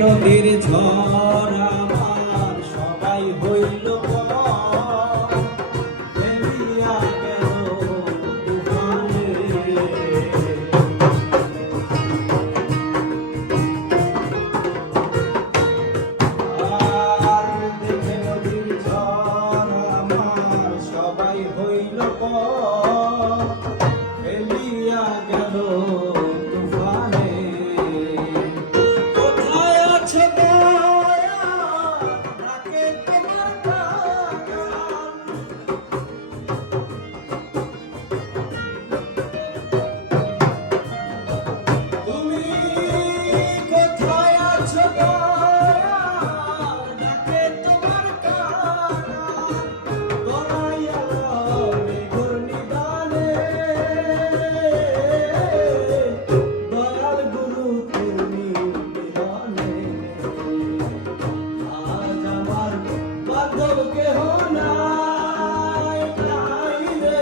নদীর ঝড় আমার সবাই হইল ফেলিয়া গেল তুফানে। আর দেখে নদীর ঝড় আমার সবাই হইল ফেলিয়া গেল তুফানে। কোথায় আছে দয়া ডাকে তোমার গান, তুমি কোথায় আছো দয়া ডাকে তোমার গান, গড়াইয়া মেঘর নিদানে দয়াল গুরু তুমি বিহানে। আজ আমার বান্ধব কেহ নাই, নাই রে।